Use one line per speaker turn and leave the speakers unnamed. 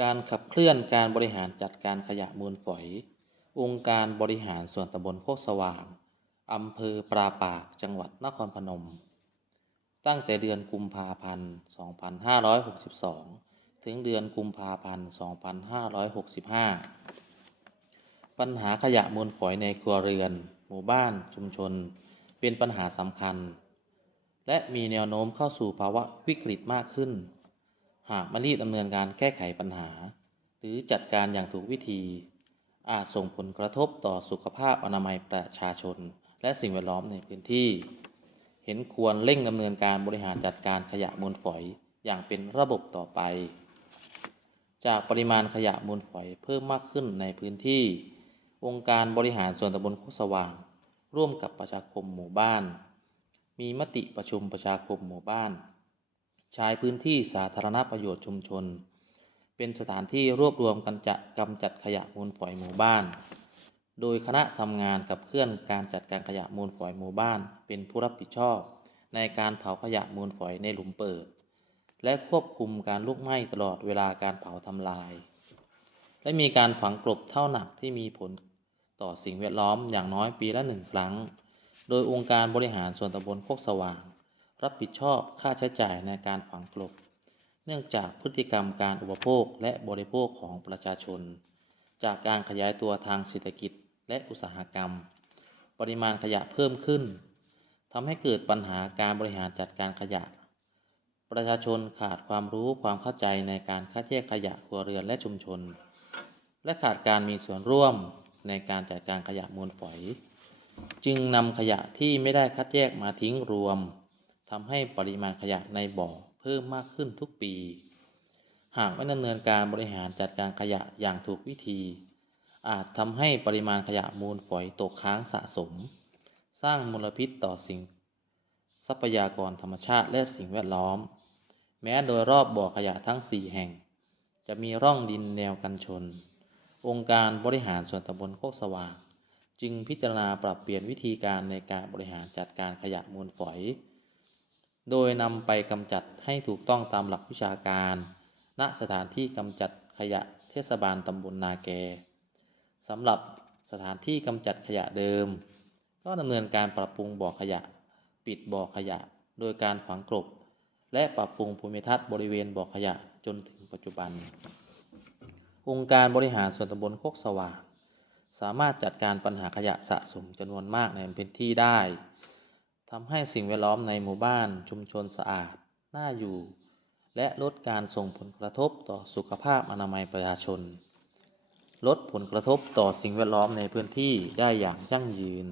การขับเคลื่อนการบริหารจัดการขยะมูลฝอย องค์การบริหารส่วนตำบลโคกสว่าง อำเภอปราปาก จังหวัดนครพนม ตั้งแต่เดือนกุมภาพันธ์ 2562 ถึงเดือนกุมภาพันธ์ 2565 ปัญหาขยะมูลฝอยในครัวเรือน หมู่บ้าน ชุมชน เป็นปัญหาสำคัญ และมีแนวโน้มเข้าสู่ภาวะวิกฤตมากขึ้น หากไม่รีบดำเนินการแก้ไขปัญหา หรือจัดการอย่างถูกวิธี อาจส่งผลกระทบต่อสุขภาพอนามัยประชาชน และสิ่งแวดล้อมในพื้นที่ เห็นควรเร่งดำเนินการบริหารจัดการขยะมูลฝอยอย่างเป็นระบบต่อไป จากปริมาณขยะมูลฝอยเพิ่มมากขึ้นในพื้นที่ องค์การบริหารส่วนตำบลโคกสว่าง ร่วมกับประชาคมหมู่บ้าน มีมติประชุมประชาคมหมู่บ้าน ใช้พื้นที่สาธารณประโยชน์ชุมชน เป็นสถานที่รวบรวมกันจัดกำจัดขยะมูลฝอยหมู่บ้าน โดยคณะทำงานกับเคลื่อนการจัดการขยะมูลฝอยหมู่บ้าน เป็นผู้รับผิดชอบ ในการเผาขยะมูลฝอยในหลุมเปิด และควบคุมการลุกไหม้ตลอดเวลาการเผาทำลาย และมีการฝังกลบเท่าหนักที่มีผลต่อสิ่งแวดล้อมอย่างน้อยปีละหนึ่งครั้ง โดยองค์การบริหารส่วนตำบลโคกสว่าง รับผิดชอบค่าใช้จ่ายในการฝังกลบ เนื่องจากพฤติกรรมการอุปโภคและบริโภคของประชาชน จากการขยายตัวทางเศรษฐกิจและอุตสาหกรรม ปริมาณขยะเพิ่มขึ้นทำให้เกิดปัญหาการบริหารจัดการขยะ ประชาชนขาดความรู้ความเข้าใจในการคัดแยกขยะครัวเรือนและชุมชน และขาดการมีส่วนร่วมในการจัดการขยะมูลฝอย จึงนำขยะที่ไม่ได้คัดแยกมาทิ้งรวม ทำให้ปริมาณขยะในบ่อเพิ่มมากขึ้นทุกปี หากไม่ดำเนินการบริหารจัดการขยะอย่างถูกวิธี อาจทำให้ปริมาณขยะมูลฝอยตกค้างสะสม สร้างมลพิษต่อสิ่ง ทรัพยากรธรรมชาติและสิ่งแวดล้อม แม้โดยรอบบ่อขยะทั้ง 4 แห่ง จะมีร่องดินแนวกันชน องค์การบริหารส่วนตำบลโคกสว่าง จึงพิจารณาปรับเปลี่ยนวิธีการในการบริหารจัดการขยะมูลฝอย โดยนำไปกำจัดให้ถูกต้องตามหลักวิชาการ ณ สถานที่กำจัดขยะเทศบาลตำบลนาแกสำหรับสถานที่กำจัดขยะเดิม ก็ดำเนินการปรับปรุงบ่อขยะ ปิดบ่อขยะ โดยการฝังกลบ และปรับปรุงภูมิทัศน์บริเวณบ่อขยะจนถึงปัจจุบัน องค์การบริหารส่วนตำบลโคกสว่างสามารถจัดการปัญหาขยะสะสมจำนวนมากในพื้นที่ได้ ทำให้สิ่งแวดล้อมในหมู่บ้านชุมชนสะอาด น่าอยู่ และลดการส่งผลกระทบต่อสุขภาพอนามัยประชาชน ลดผลกระทบต่อสิ่งแวดล้อมในพื้นที่ได้อย่างยั่งยืน